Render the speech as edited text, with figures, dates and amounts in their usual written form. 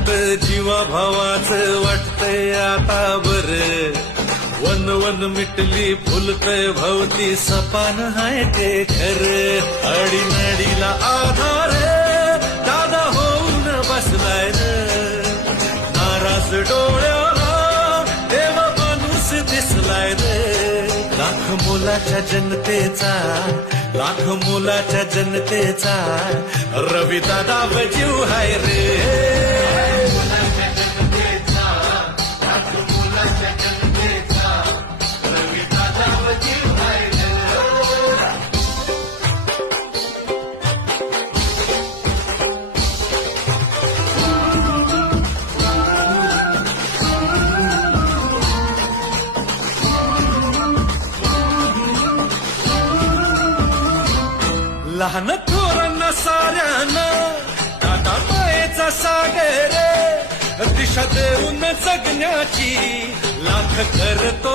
मनात जीवा भावाचं वाटतंय आता बर, वन वन मिटली फुलतय भवती सपान हाय ते खर, अडीनडीला आधार दादा होऊन बसलाय र, नाराज डोळ्याला देवा माणूस दिसलाय रे, लाख मोलाच्या जनतेचा, लाख मोलाच्या जनतेचा रवी दादा जीव हाय रे. लहान थोरांना साऱ्यांना दादा मायेचा सागर, दिशा देऊन जगण्याची लाख करतो